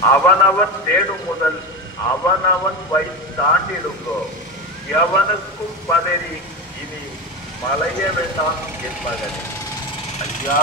அவனவன் தேடும் முதல் அவனவன் தாண்டிடுங்கோ. எவனுக்கும் பதறி இனி மலைய வேண்டாம் என் மகனே. ஐயா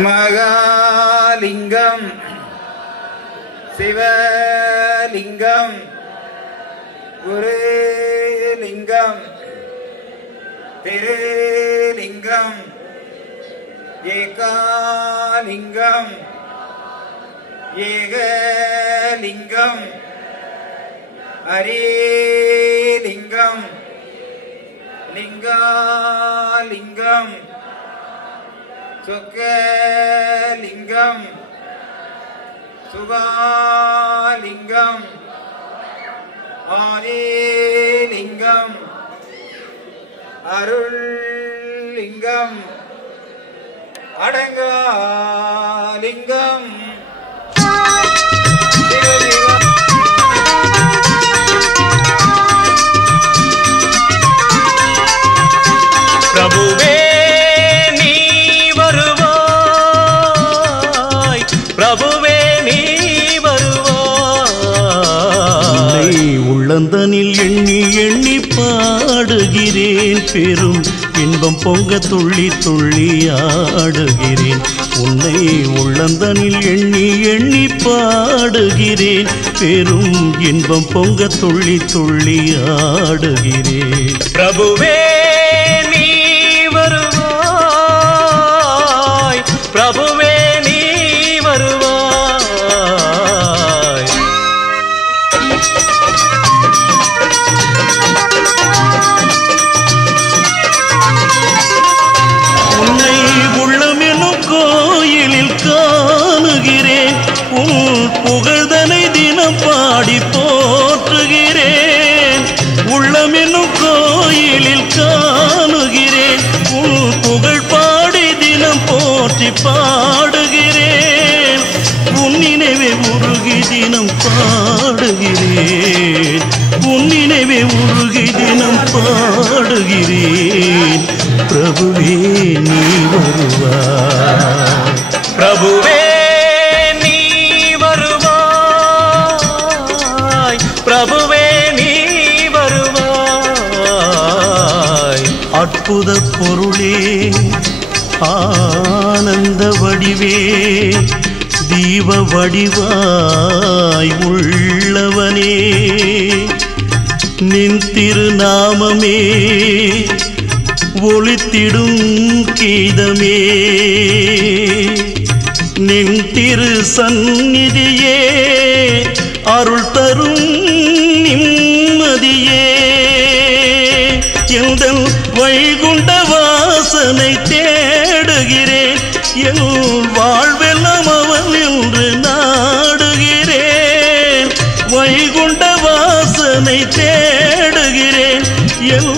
மகாலிங்கம் சிவலிங்கம் குருலிங்கம் திருலிங்கம் ஏகாலிங்கம் ஏகலிங்கம் ஹரிலிங்கம் லிங்காலிங்கம் சுகலிங்கம் சுகாலிங்கம் ஆதிலிங்கம் அருள்லிங்கம் அடங்காலிங்கம் பிரபுவே நீ வருவாய், பிரபுவே நீ வருவாய். உள்ளந்தனில் எண்ணி எண்ணி பாடுகிறேன், பெரும் இன்பம் பொங்க துள்ளி துள்ளி ஆடுகிறேன். உன்னை உள்ளந்தனில் எண்ணி எண்ணி பாடுகிறேன், பெரும் இன்பம் பொங்க துள்ளி துள்ளி ஆடுகிறேன். பிரபுவே நீ வருவாய், பிரபுவே நீ வருவாய். உன்னை உள்ளமெனும் கோயிலில் காணுகிறேன், உன் புகழ்தனை தினம் பாடி போற்றுகிறேன். உள்ளமெனும் கோயிலில் காணுகிறேன், உன் புகழ் பாடி தினம் போற்றி பாடுகிறேன். உன் நினைவே உருகி தினம் பாடுகிறேன், உன் நினைவே உருகி தினம் பாடுகிறேன். பிரபுவே நீ வருவாய், பிரபுவே நீ வருவாய், பிரபுவே நீ வருவாய். அற்புத பொருளே ஆனந்த வடிவே, தீப வடிவாய் உள்ளவனே, நின் திருநாமமே ஒளித்திடும் கீதமே. நின் திரு சந்நிதியே அருள் தரும் நிம்மதியே. எந்தன் வைகுண்ட வாசனை தேடுகிறேன், என் வாழ்வெல்லாம் அவன் என்று நாடுகிறேன். வைகுண்ட வாசனை தேடுகிறேன், என்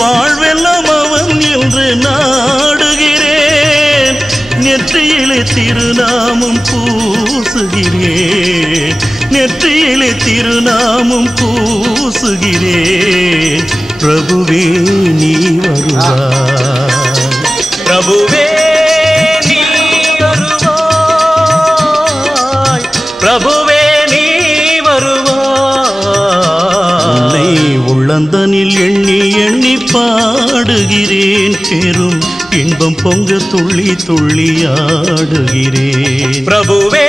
வாழ்வெல்லாம் அவன் என்று நாடுகிறேன். நெற்றியிலே திருநாமம் பூசுகிறேன், நெற்றியிலே திருநாமம் பூசுகிறேன். பிரபுவே நீ வருவாய், பிரபுவே நீ வருவாய், பிரபுவே நீ வருவாய். உன்னை உள்ளந்தனில் எண்ணி எண்ணி பாடுகிறேன், பெரும் இன்பம் பொங்க துள்ளி துள்ளி ஆடுகிறேன். பிரபுவே